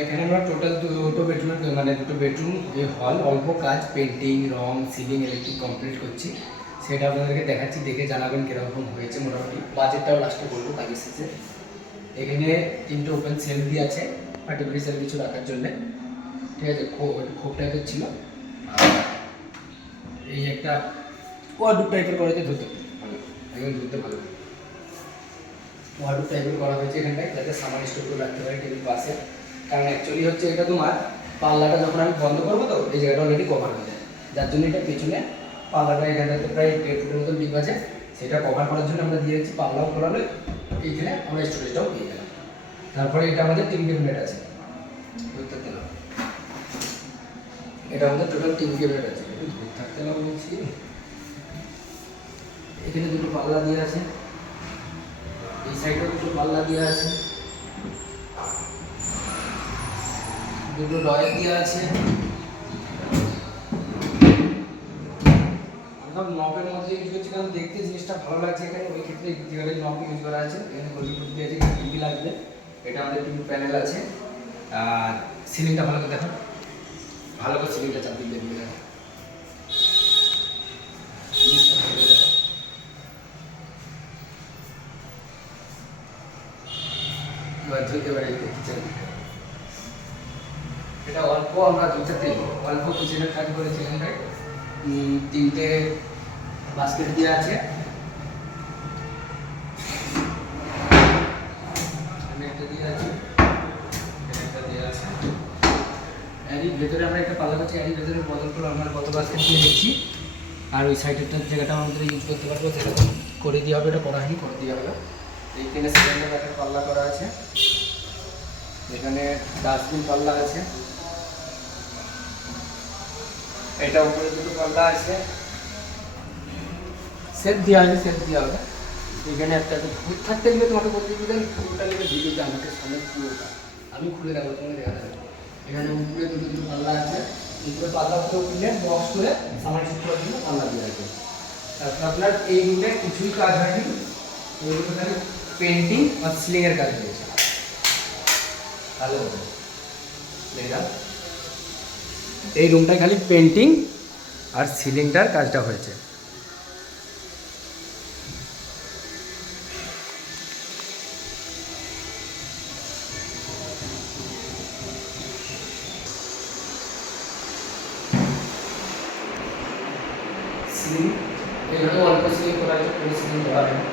এখানে আমরা টোটাল দুটো বেডরুম, মানে দুটো বেডরুম হল, অল্প কাজ, পেন্টিং, রং, সিলিং, ইলেকট্রিক কমপ্লিট করছি। সেটা আপনাদেরকে দেখাচ্ছি, দেখে জানাবেন কীরকম হয়েছে। মোটামুটি বাজেটটাও লাস্টে বলবো কাজের শেষে। এখানে তিনটে ওপেন সেল দিয়ে আছে আর্টিফিশিয়াল কিছু রাখার জন্যে, ঠিক আছে। খোপ টাইপের ছিল। এই একটা ওয়ার্ডরোব টাইপের করা হয়েছে, ধরতে ভালো, একদম ধরতে ভালো ওয়ার্ডরোব টাইপের করা হয়েছে এখানটায়, যাতে সামান স্টোর করে রাখতে পারে টেবিল পাশে। কারণ অ্যাকচুয়ালি হচ্ছে এটা তোমার পাল্লাটা যখন আমি বন্ধ করবো, তো এই জায়গাটা অলরেডি কভার হয়ে যায়, যার জন্য এটা পেছনে পাল্লাটা এখানটাতে প্রায় 1.5 ফুটের মতন ডিপ আছে, সেটা কভার করার জন্য আমরা দিয়েছি। পাল্লাও খোলালে এইখানে আমরা স্টোরেজটাও পেয়ে গেলাম। তারপরে এটা আমাদের টিভি ক্যাবিনেট আছে, ধরতে দিলাম। এটা আমাদের টোটাল টিভি ক্যাবিনেট আছে, একটু ধরে থাকতে না বলছি। এখানে দুটো পাল্লা দিয়ে আছে, এই সাইডেও দুটো পাল্লা দিয়ে আছে, দুটো ডয়ার দিয়ে আছে। সব নবের মধ্যে ইউজ করছি, কারণ দেখতে জিনিসটা ভালো লাগছে এখানে, ওই ক্ষেত্রে যেখানে নব ইউজ করা আছে। এখানে গোলগোল দিয়ে আছে, টিভি লাগবে, এটা আমাদের টিভি প্যানেল আছে। আর সিলিংটা ভালো করে দেখো, ভালো করে সিলিংটা চারদিক দিয়ে দিয়ে দেখো, জিনিসটা ভালো করে দেখো। এবার ধরতে পারি এটা অল্প আমরা দুটাতেই অল্প কিচেনের কাজ করেছি। এখানটায় তিনটে বাস্কেট দেওয়া আছে, একটা দেওয়া আছে, একটা দেওয়া আছে। এরই ভেতরে আমরা একটা পাল্লা করছি, এরই ভেতরে বদলগুলো আমরা কত বাস্কেট দিয়ে দেখছি। আর ওই সাইডেরটার জায়গাটা আমাদের ইউজ করতে পারবো, সেটা করে দেওয়া হবে, এটা করা হয়নি, করে দেওয়া হবে। এইখানে সিলিন্ডার একটা পাল্লা করা আছে, এখানে ডাস্টবিন পাল্লা আছে, এটা উপরে দুটো পাল্লা আছে, সেট দেওয়া আছে, সেট দেওয়া হবে। এখানে একটা ভূত থাকতে গেলে তোমাকে বলতে দিবেন, পুরোটা নেবে ভিডিওতে আমাকে সামনে পুরোটা আমি খুলে দেবো, তোমাকে দেখা যাবে। এখানে উপরে দুটো দুটো পাল্লা আছে, উপরে পাল্লা খুলে বক্স করে সামান শিফট করার জন্য পাল্লা দিয়ে আছে। তারপর আপনার এই রুমে কিছুই কাজ হয়নি, এই রুমে খালি পেন্টিং আর সিলিংয়ের কাজ হয়েছে। ভালো দেখলাম এই রুমটায় খালি পেন্টিং আর সিলিংটার কাজটা হয়েছে। সিলিং এখানে অল্প সিলিং করা হয়েছে, পুরো সিলিং করা হয়নি।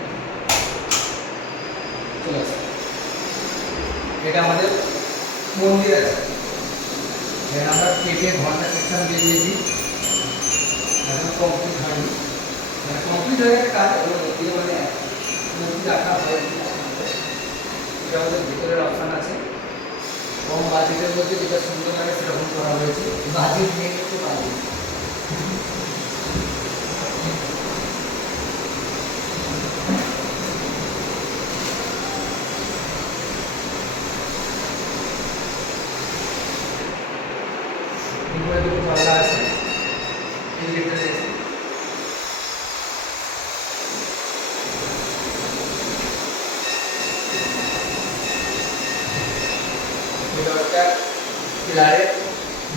চলে আসে, এটা আমাদের মন্দির আছে, এখানে আমরা কেটে ঘন্টা সেকশন দিয়ে দিয়েছি, এখন কমপ্লিট হয়নি, মানে কমপ্লিট হয়ে গেছে কাজ, দিয়ে মানে মন্দির রাখা হয়নি। এটা আমাদের ভিতরের অপশান আছে, কম বাজেটের মধ্যে যেটা সুন্দর লাগে সেরকম করা হয়েছে। বাজেট নিয়ে একটু বাজেট উপরে দুটো পাল্লা আছে, এই গেটটা আছে। এটা একটা পিলারের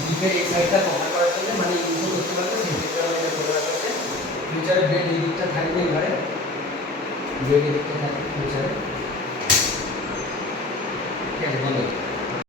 দিকের এই সাইডটা কভার করার জন্য, মানে ইউজ করতে পারবে, সেই ক্ষেত্রে আমি এটা করে রাখতে চাই। ফিউচারে বেড এই দিকটা থাকবে, এবারে বেড এই দিকটা থাকবে ফিউচারে, ঠিক আছে। বন্ধ।